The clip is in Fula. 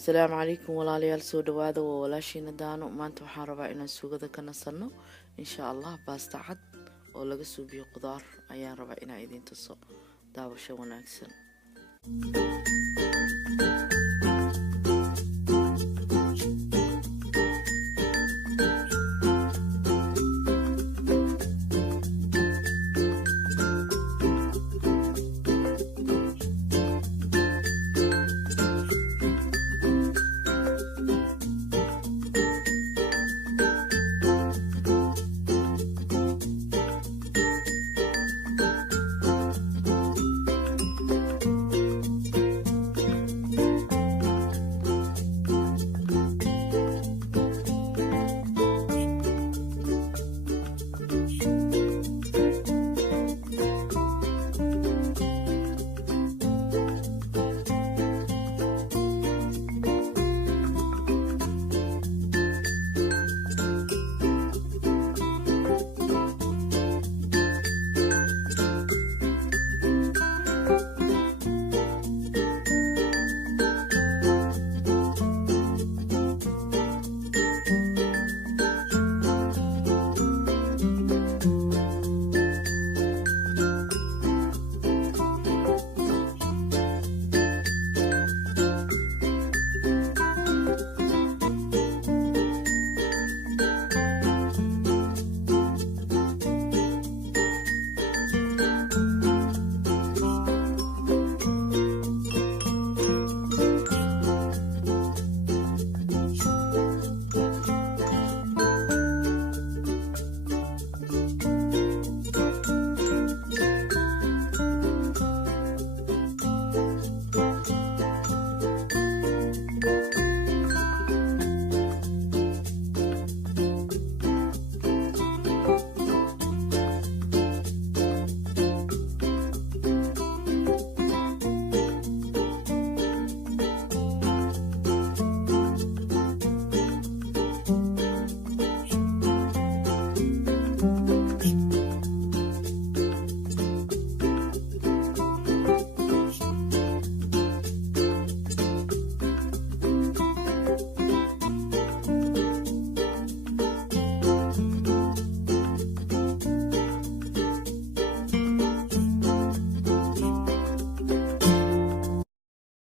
السلام عليكم walaalyaal soo dhawaada waa walaashiina daano maanta waxaan rabaa inaan suugada ka nasanno insha Allah baasta cad oo laga suubiyo qudaar ayaan rabaa inaan idin tuso daawasho wanaagsan